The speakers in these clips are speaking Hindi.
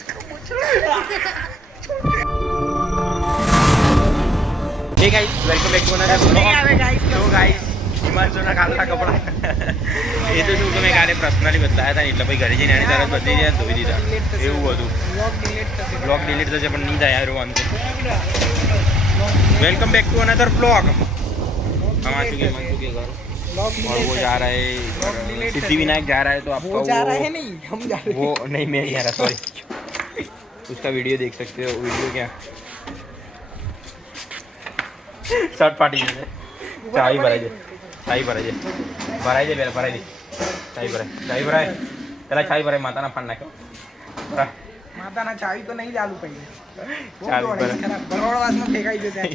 Hey guys, welcome back to another vlog. So guys, हिमांशुના કાલના કપડા એ તો શું તમે કાલે પર્સનલી બતાવ્યા હતા એટલે પછી ઘરે જઈને આની તરત બદલી દીધા ધોઈ દીધા એવું હતું. બ્લોગ ડિલીટ થશે પણ નહીં થાય યાર વાંધો. Welcome back to another blog. हम आ चुके हैं के घर और वो जा रहा है सिद्धिविनायक जा रहा है तो आपको वो जा रहा है नहीं हम जा रहे हैं वो नहीं मैं जा रहा सॉरी उसका वीडियो देख सकते हो. वीडियो क्या शर्ट पार्टी है चाय भराई दे भराई दे भराई दे चाय भराई चला चाय भराई माता ना पान नाखो माता ना चावी तो नहीं चालू पड़ी बरोड़वास में फेंकाई दे चावी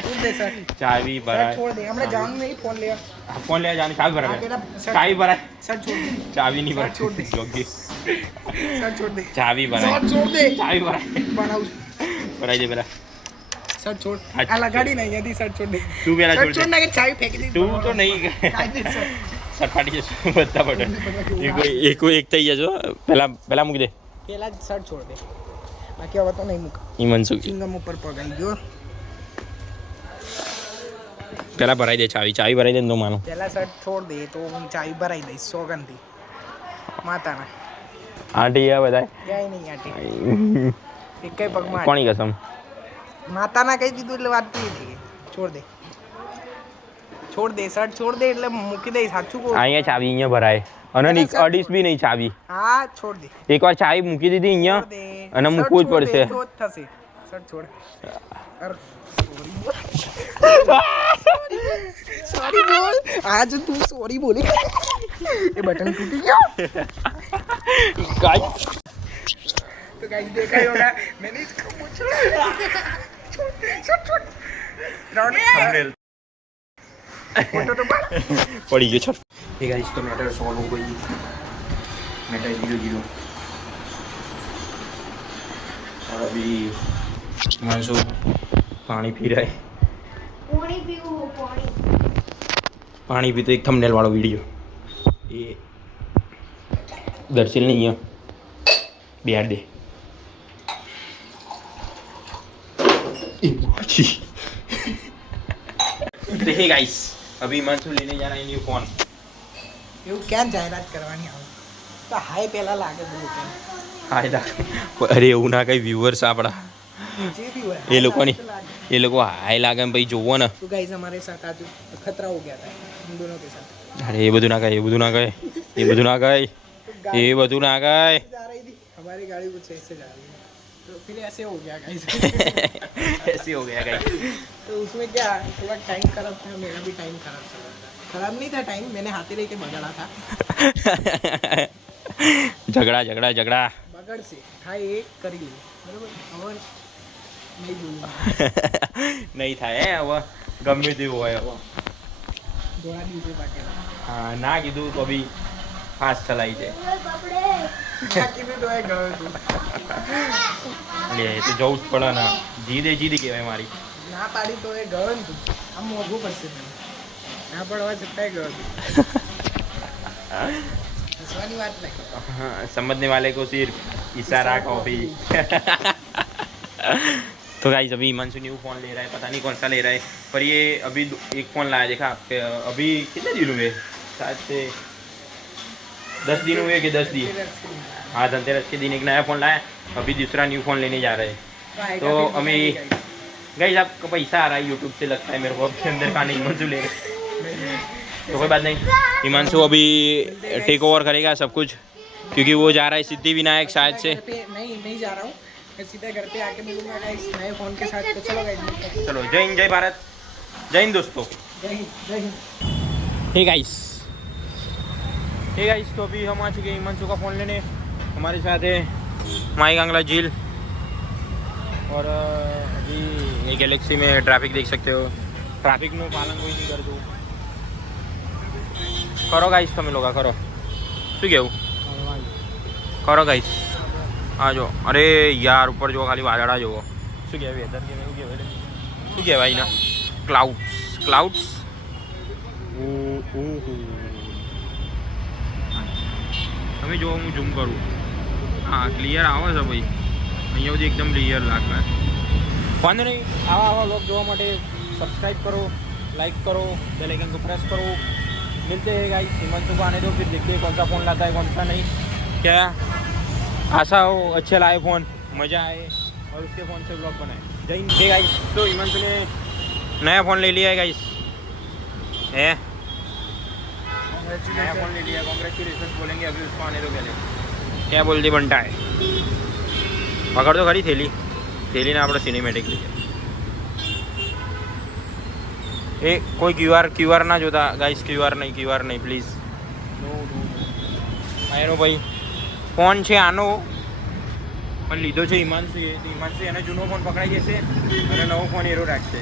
छोड़ दे सर चावी भरा छोड़ दे हमने जान नहीं फोन ले जाने चावी भरा चावी भरा सर छोड़ दे चावी नहीं भरा छोड़ दे जोगी सर छोड़ दे चावी भरा छोड़ दे चावी भरा बनाओ भराई दे भरा सर छोड़ आला गाड़ी नहीं यदि सर छोड़ दे तू मेरा छोड़ ना के चावी फेंक दी तू तो नहीं सर फाटी जશે બધા બટન એક થઈ જજો પહેલા મૂકી દે પેલા શર્ટ છોડ દે બાકી હવે તો નહીં મૂક ઈમનસુ સિંગમ ઉપર પગાઈ ગયો પેલા ભરાઈ દે ચાવી ભરાઈ દે નો માનો પેલા શર્ટ છોડ દે તો હું ચાવી ભરાઈ દઈશ સોગંદી માતાના આંટી આ બધાય ક્યાંય નહીં આંટી એકય પગમાં કોની કસમ માતાના કહી દીધું એટલે વાત નહીં થઈ છોડ દે શર્ટ છોડ દે એટલે મૂકી દે સાચું કહું અહીંયા ચાવી અહીંયા ભરાય અને અડીસ બી નહીં ચાવી હા છોડ દે એકવાર ચાવી મૂકી દીધી અહીંયા અને મૂકવું જ પડશે તો થશે શર્ટ છોડ સોરી બોલ આજ તું સોરી બોલી એ બટન તૂટી ગયો ગાઈસ तो गाइस देखा ही होगा मैंने इसको पूछा छोड़ थंबनेल फोटो तो पड़ी गई छोड़ हे गाइस तो मैटर सॉल्व हो गई मैटर 0-0 और अभी हिमांशु पानी पी रहा है पानी पी तो एक थंबनेल वाला वीडियो ये दर्शन नहीं है बिहार दे देखिए गाइस अभी हिमांशु लेने जा रहा है न्यू फोन એવું ક્યાં જાહેરાત કરવાની આવે તો હાય પહેલા લાગે બોલું કે હાય લાગે અરે એવું ના કઈ વ્યુઅર્સ આપડા એ લોકો હાય લાગે ને ભાઈ જોવો ને તો ગાઈસ हमारे साथ आज खतरा हो गया था हम दोनों के साथ अरे ये બધું ના गए हमारी गाड़ी कुछ ऐसे जा रही है तो फिर ऐसे हो गया गाइस ऐसे हो गया गाइस तो उसमें क्या थोड़ा टाइम खराब था मेरा भी टाइम खराब चला था खराब नहीं था टाइम मैंने हाथे लेके बगड़ा था झगड़ा बगड़ से था एक करी ली बराबर હવે નહીં બોલું નહીં થાય હવે ગમે તેવું હોય હવે થોડા દિવસે બાકી હા ના કીધું તો બી ફાસ્ટ ચલાઈ જાય કીધું તો એ ગયો તું લે તો જવું જ પડે ને જીદી કહેવાય મારી ના પાડી તો એ ગયો ને તું આમ મોઘું પડશે તને ના પડવા છતાંય ગયો તું હસવાની વાત નહીં हाँ समझने वाले को सिर्फ इशारा कॉफी तो गाइस अभी हिमांशु न्यू फ़ोन ले रहा है पता नहीं कौन सा ले रहा है पर ये अभी एक फ़ोन लाया देखा अभी कितने दिन हुए शायद से 10 दिन हुए कि 10 दिन हाँ धनतेरस के दिन एक नया फ़ोन लाया अभी दूसरा न्यू फ़ोन लेने जा रहे हैं तो हमें गाइस आपका पैसा आ रहा है यूट्यूब से लगता है मेरे को आपके अंदर का नहीं हिमांशु ले रहे तो कोई बात नहीं हिमांशु अभी टेक ओवर करेगा सब कुछ क्योंकि वो जा रहा है सिद्धिविनायक शायद से नहीं जा रहा हूँ मैं सीधा घर पे आके मिलूंगा गाइस नए फ़ोन के साथ तो चलो गाइस चलो जय हिंद जय भारत जय हिंद दोस्तों जय हिंद हे गाइस तो अभी हम आ चुके हैं हिमांशु का फ़ोन लेने हमारे साथ है माई कांगला झील और अभी ये गैलेक्सी में ट्रैफिक देख सकते हो ट्रैफिक में पालन कोई नहीं कर दो करो गाइस તમે લોકો કરો શું કેવું કરો ગાઈસ આ જો અરે યાર ઉપર જો ખાલી વાદળા જોવો શું કહેવાય વેધર કહેવાય શું કહેવાય ના ક્લાઉડ્સ તમે જો હું ઝૂમ કરું हाँ क्लियर आवे છે ભાઈ, અહીંયા સુધી એકદમ ક્લિયર લાગે. વાંધો નહીં, આવા વ્લોગ જોવા માટે सब्सक्राइब करो, लाइक करो, बेल आइकन को प्रेस करो. मिलते हैं गाइस हिमांशु को आने दो, फिर देखते हैं कौन सा फ़ोन लाता है कौन सा नहीं. क्या आशा हो अच्छे लाए फ़ोन, मज़ा आए और उसके फ़ोन से ब्लॉग बनाए. जय हिंद. गाइस तो हिमांशु ने नया फ़ोन ले लिया है गाइस. है नया फ़ोन ले लिया, कॉन्ग्रेचुलेशन बोलेंगे अभी उसको आने दो पहले. क्या बोल दी बनता है, पकड़ दो खरी थैली, थैली ने આપણે સિનેમેટિક લીધી. એ કોઈ ક્યુઆર ના જોતા ગાઈસ, ક્યુઆર નહીં પ્લીઝ. એનો ભાઈ ફોન છે આનો પણ લીધો છે હિમાંશુએ, તો હિમાંશુ એને જૂનો ફોન પકડાઈ જશે અને નવો ફોન એરો રાખશે.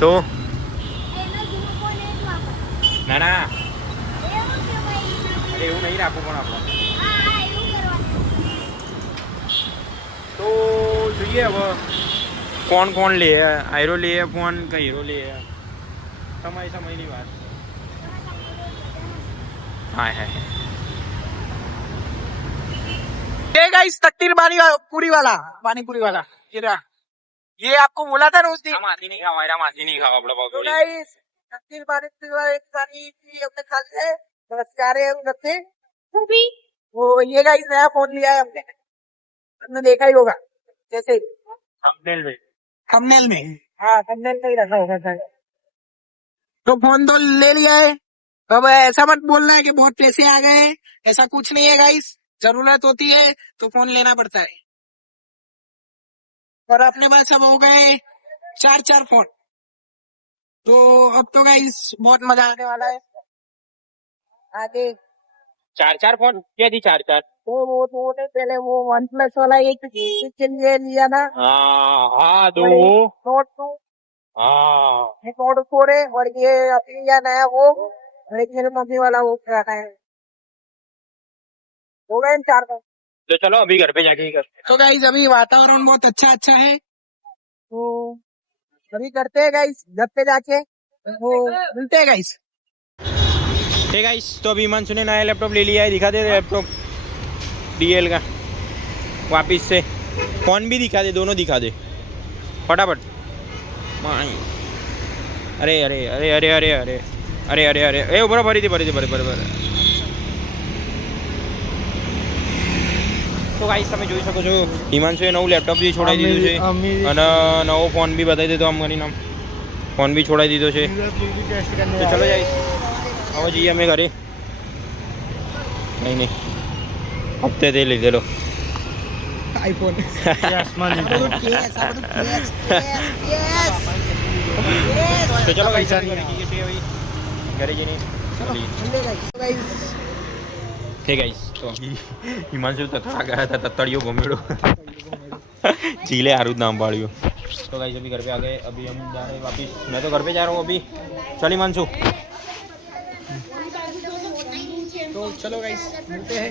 તો ના ના અરે એવું નહીં રાખવું પણ આપણે તો જોઈએ હવે કોણ લે, આયરો લે ફોન કે હીરો લે, સમયની વાત. हाय हाय ये गाइस तकदीर पूरी वाला पानी पूरी वाला ये आपको बोला था ना उस दिन. माथी नहीं खावा, माथी नहीं खावा अपना तो गाइस तकदीर पानी पूरी वाला एक पानी हमने खा लिया है, बस जा रहे हैं हम घर से. वो ये गाइस नया फोन लिया है हमने देखा ही होगा जैसे थंबनेल में. हाँ थंबनेल में ही रखा होगा शायद. तो फोन तो ले लिया है. अब ऐसा मत बोलना है कि बहुत पैसे आ गए, ऐसा कुछ नहीं है गाइस. जरूरत होती है तो फोन लेना पड़ता है. और अपने पास अब हो गए 4 फोन. तो अब तो गाइस बहुत मजा आने वाला है आगे. 4 फोन क्या थी 4. वो नहीं, पहले वो OnePlus वाला एक लिए लिया ना. हाँ दो नोट 2 हाँ एक नोट 4 है, और ये अभी लिया नया वो, और एक मेरे मम्मी वाला वो रखा है. हो गए 4 फोन. तो चलो अभी घर पे जाके ही करते हैं. तो गाइस अभी वातावरण बहुत अच्छा है, तो अभी करते हैं गाइस घर पे जाके, वो मिलते हैं गाइस. ठीक गाइस, तो अभी हिमांशु ने नया लैपटॉप ले लिया है. दिखा दे लैपटॉप DL का वापिस से. फोन भी दिखा दे, दोनों दिखा दे फटाफट. अरे अरे अरे अरे अरे अरे अरे अरे अरे ए बराबर ફરીથી તો ગાઈસ તમે જોઈ શકો છો હિમાંશુએ નવું લેપટોપ બી છોડાઈ દીધું છે અને નવો ફોન બી બતાવી દીધો. આમ કરીને ફોન બી છોડાઈ દીધો છે. તો ચલો ગાઈસ હવે જઈએ અમે ઘરે. નહીં હપ્તે તે લીધેલો આઈફોન. તો ચલો ગાઈસ ઘરે જઈને હે ગાઈસ. તો હિમાંશુ તથા ગયા था तत्तड़ियों घूमेड़ो चीले हारूद नाम पाड़ियो. तो गाइस अभी घर पे आ गए, अभी हम जा रहे हैं वापिस. मैं तो घर पे जा रहा हूँ अभी. चल हिमांशु. तो चलो गाइस मिलते हैं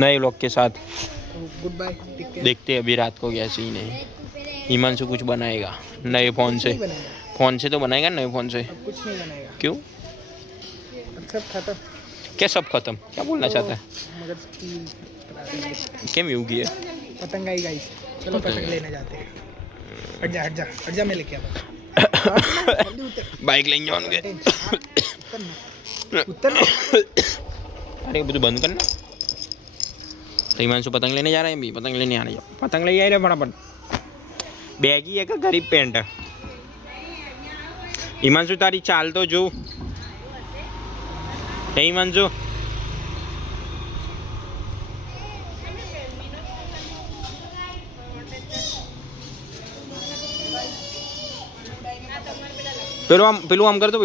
नए व्लॉग के साथ. Good bye. देखते हैं अभी रात को क्या सीन है. हिमांशु कुछ बनाएगा नए फोन से. फोन से तो बनाएगा नए फोन से. कुछ नहीं बनाएगा. क्यों? सब खत्म. क्या सब खत्म? क्या बोलना चाहता है? मगर क्या म्यू की है पतंग आई गाइस. चलो पतंग लेने जाते हैं. हट जा मैं लेके आता. बाइक लेंगे जाओगे. उतर. अरे બધું બંધ કર ને. तो हिमांशु पतंग लेने जा रहे हैं. भी पतंग लेने आने जाओ. पतंग ले आए फटाफट. बैगी है का गरीब पेंट है. हिमांशु तारी चाल तो जो है हिमांशु. પેલું આમ કર દો.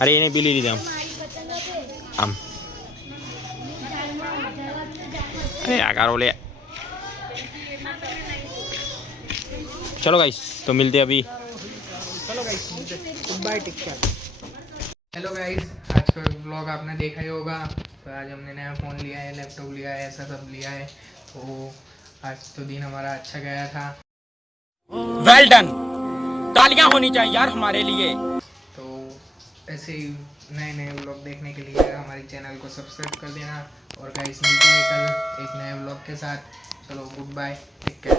અરે એને પીલી રીતે આમ અરે આકારો ले. चलो गाइस तो मिलते हैं अभी. चलो guys good bye. Take care. Hello guys, आज का व्लॉग आपने देखा ही होगा. तो आज हमने नया फ़ोन लिया है, लैपटॉप लिया है, ऐसा सब लिया है. तो आज तो दिन हमारा अच्छा गया था. Well done. तालियां होनी चाहिए यार हमारे लिए. तो ऐसे ही नए नए व्लॉग देखने के लिए हमारे चैनल को सब्सक्राइब कर देना। और गाइस मिलते हैं कल एक नए व्लॉग के साथ। चलो गुड बाय, टेक केयर।